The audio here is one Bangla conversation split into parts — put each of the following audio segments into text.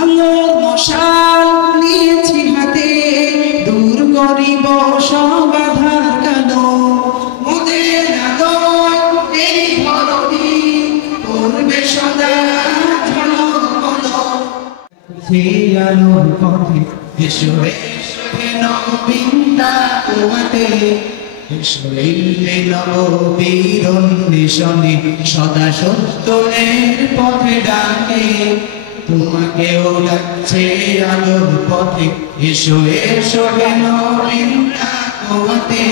আলোর মশাল নিয়েছি হাতে, দূর করিব সব আধার কালো। মোদের আলোয় এই ধরণী করবে সদা ঝলক পলক। সেই আলোর পথে এসো এসো হে নবীন তাকুয়াতে, এসো এলে নববীর অন্বেষণে, সদা সত্যের পথে ডাকে। তোমাকেও ডাকছে আলোর পথে, এসো এসো হে নবীন তাকুয়াতে,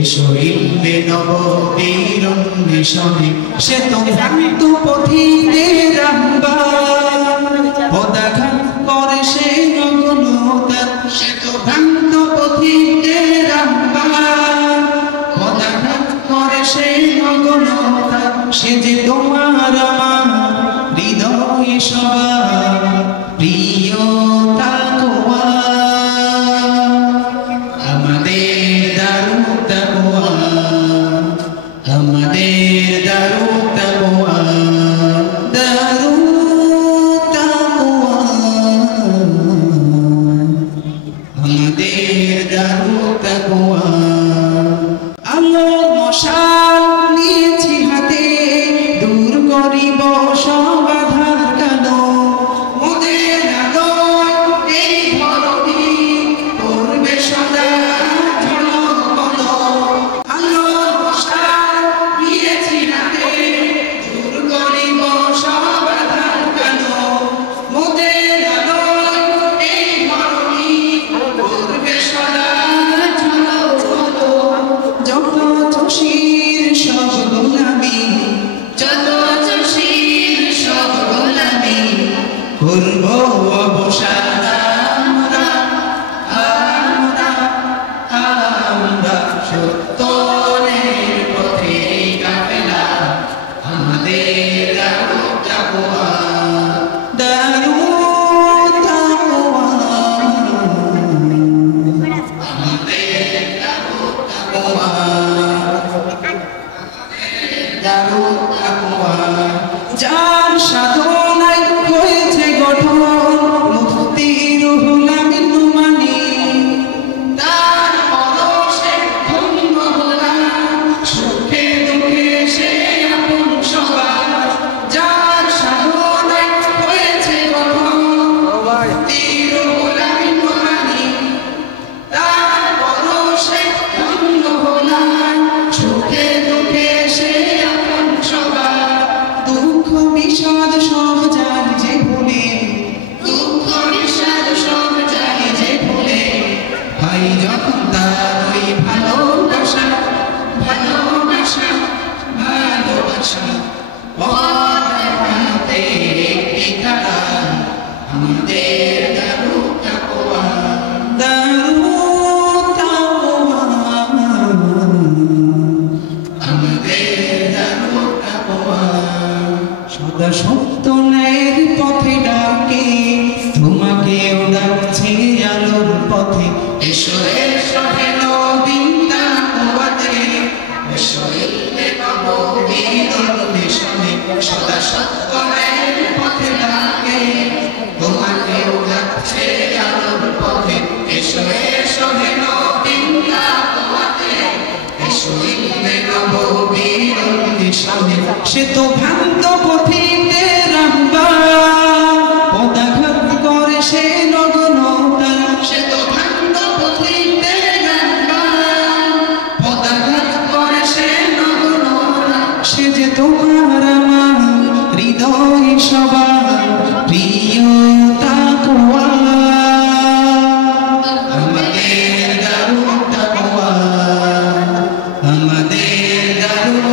এসো এলে নববীর অন্বেষণে। সে তো ভ্রান্ত পথিকদের আহ্বান, পদাঘাত করে সে নগ্নতা। সে তো ভ্রান্ত পথিকদের আহ্বান, পদাঘাত করে সে নগ্নতা। সে যে তোমার আমার হৃদয় সবার প্রিয় তাকওয়া, আমাদের দারুণ তাকওয়া, আমাদের দারুণ তাকওয়া, দারুণ তাকওয়া, আমাদের দারুণ তাকওয়া। আলোর মশাল নিয়েছি হাতে, দূর করিব সব আধার কালো। মোদের আলোয় এই ধরণী করবে সদা ঝলক পলক। আলোর মশাল নিয়েছি হাতে, দূর করিব সব আধার কালো। মোদের আলোয় এই ধরণী করবে সদা ঝলক পলক। যত খুশির সব গোলামি, যত খুশির সব গোলামি, করব অবসান আমরা, আমরা, আমরা। সত্যের পথে কাফেলা, আমাদের দারুণ তাকওয়া, দারুণ তাকওয়া, আমাদের দারুণ তাকওয়া, দারুণ তাকওয়া। যার সাধনায় হয়েছে গঠন মুফতি রুহুল আমিন নুমানী, তার পরশে ধন্য হলাম, সুখে দুঃখে সে আপন সবার। যার সাধনায় হয়েছে গঠন মুফতি রুহুল আমিন নুমানী, তার পরশে ধন্য হলাম, সুখে দুঃখে সে আপন সবার। দুঃখ বিষাদ সব যায় যে ভুলে, দুঃখ বিষাদ সব যায় যে ভুলে, ভাই যখন তার ওই ভালোবাসা, ভালোবাসা, ভালোবাসা। পথে একটি খাড়া, আমাদের দারুণ তাকওয়া, দারুণ তাকওয়া, আমাদের দারুণ তাকওয়া। সদা সত্য ন্যায়ের পথে ডাকে, তোমাকেও ডাকছে আলোর পথে। এসো এসো হে নবীন তাকওয়াতে, এসো এলে নববীর অন্বেষণে, সদা সত্য ন্যায়ের পথে ডাকে, তোমাকেও ডাকছে আলোর পথে। এসো এসো হে নবীন তাকওয়াতে, এসো এলে নববীর অন্বেষণে। সে তো ভ্রান্ত পথিকদের আহ্বান, পদাঘাত করে সে নগ্নতা। সে তো ভ্রান্ত পথিকদের আহ্বান, পদাঘাত করে সে নগ্নতা। সে যে তোমার আমার হৃদয় সবার প্রিয় তাকওয়া, আমাদের দারুণ তাকওয়া, আমাদের দারুণ